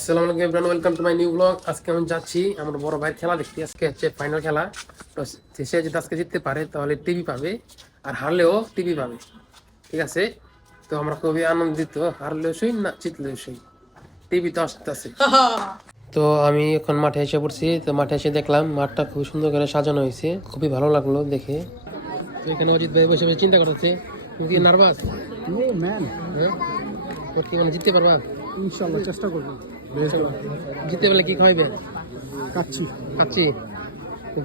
আসসালামু আলাইকুম everyone, welcome to my new blog. আজকে আমি যাচ্ছি আমার বড় ভাইয়ের খেলা দেখতে। আজকে হচ্ছে ফাইনাল খেলা। তো সে যদি আজকে জিততে পারে তাহলে টিভি পাবে, আর হারলেও টিভি পাবে। ঠিক আছে, তো আমরা খুবই আনন্দিত। হারলেও সই, না জিতলেও সই, টিভি তো আসতেছে। তো আমি এখন মাঠে এসে পড়ছি। তো মাঠে এসে দেখলাম মাঠটা খুব সুন্দর করে সাজানো হয়েছে, খুবই ভালো লাগলো দেখে। তো এখানে অজিত ভাই বসে বসে চিন্তা করতেছে। তুমি কি নার্ভাস? হ্যাঁ, তো কি মানে জিততে পারবা? ইনশাআল্লাহ চেষ্টা করবো। জিততে পারলে কি খাওয়াইবে? কাচ্ছি কাচ্চি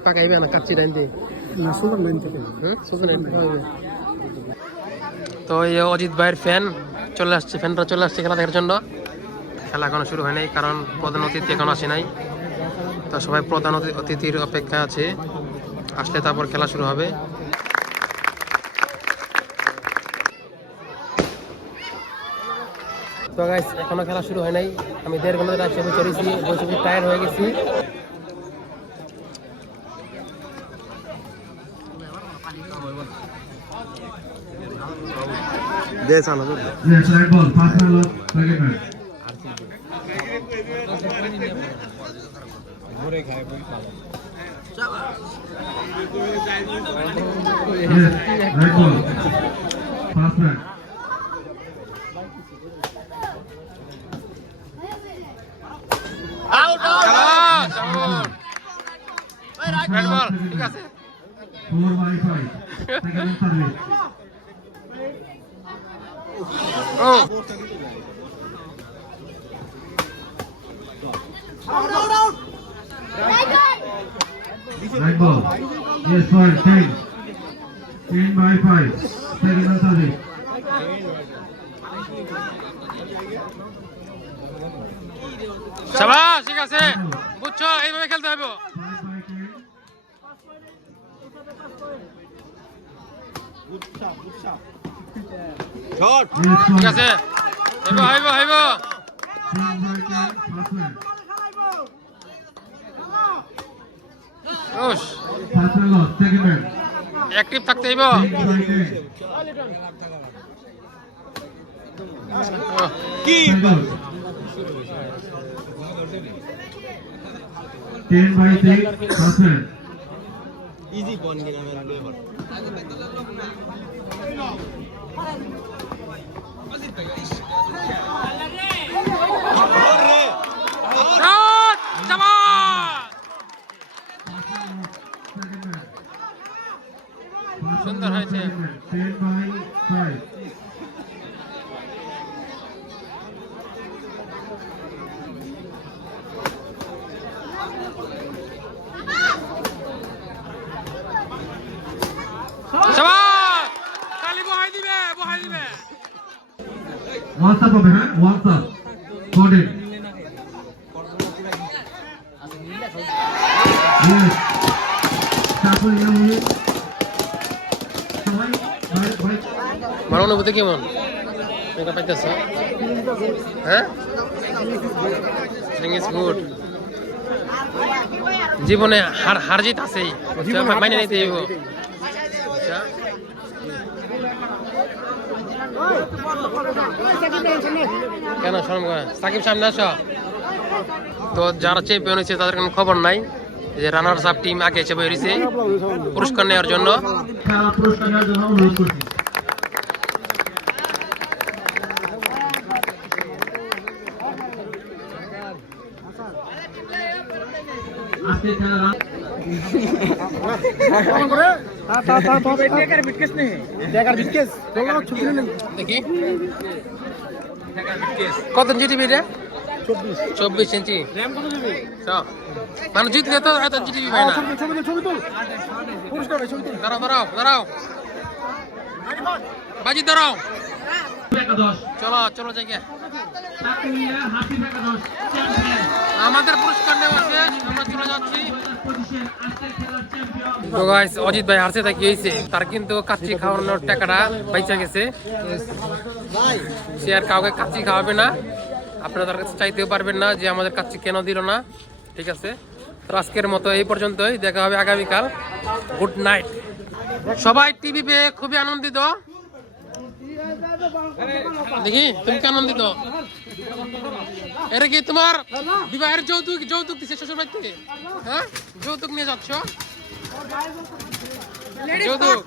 পাকাইবে না? কাচ্চি রাইন্দে না, সুপার লাইন থেকে। তো এই অজিত ভাইয়ের ফ্যান চলে আসছে, ফ্যানরা চলে আসছে খেলা দেখার জন্য। খেলা এখনো শুরু হয় নাই, কারণ প্রধান অতিথি এখন আসে নাই। তো সবাই প্রধান অতিথির অপেক্ষা আছে, আসলে তারপর খেলা শুরু হবে। তো গাইস, এখনো খেলা শুরু হয় নাই। আমি 1.5 ঘন্টা ধরে বসে চলেছি, বসে টায়ার্ড হয়ে গেছি। Yes, right ball. Pass ball of second man. Yes, right ball. Pass back. Out! Red ball, ঠিক আছে। 4/5. Second and service. Oh! Right ball. Yes, fine. 10. 10/5. Second and service. শাবাশ, ঠিক আছে, বুঝছো, এইভাবে খেলতে হবে। 5/10. Shot. Yes, ঠিক fine. আছে, হাইব 10/10. Pass man. Osh, Pass man lost. Second man. Active থাকতে হইব। 10/10. Keep. 10/6. Pass man. Easy ball game है मेरे लिए। শট, শাবাশ, সুন্দর হয়েছে। 10/5. শাবাশ, খালি বহাই দিবে। Once up হবে, হ্যাঁ, once up. Got it. Yes. তারপর এরা হলো সবাই ভাই আমার অনুভূতি কেমন এটা পাইতেছ? হ্যাঁ, ফিলিং ইজ গুড। জীবনে হার জিত আছেই, মাইনে নিতে হইব। আচ্ছা, কেন শরম করে? সাকিব সামনে আসো। তো যারা চ্যাম্পিয়ন হয়েছে তাদের কোনো খবর নাই। এই যে রানার্স আপ টিম আগে এসে বেরিয়েছে পুরস্কার নেওয়ার জন্য। খেলা পুরস্কার নেওয়ার জন্য অনুরোধ করছি। আজকে খেলা দেখি কত জিটিবি এটা? 24 ইঞ্চি। মানে জিতলে তো এত জিটিবি পায় না। দাঁড়াও বাজি, দাঁড়াও। চলো জায়গা। আমাদের পুরস্কার নেওয়া শেষ, আমরা চলে যাচ্ছি। তো গাইস, অজিত ভাই হারছে, তা কি হয়েছে? তার কিন্তু কাচ্চি খাওয়ানোর টাকাটা বাইচা গেছে। সে আর কাউকে কাচ্চি খাওয়াবে না। আপনারা তার কাছে চাইতেও পারবেন না যে আমাদের কাচ্চি কেন দিল না। ঠিক আছে, তো আজকের মতো এই পর্যন্তই, দেখা হবে আগামীকাল। Good night. সবাই টিভি পেয়ে খুবই আনন্দিত। দেখি তুমি কি আনন্দিত? এটা কি তোমার বিবাহের যৌতুক যৌতুক দিছে শ্বশুর বাড়ি থেকে? হ্যাঁ যৌতুক নিয়ে যাচ্ছ? যৌতুক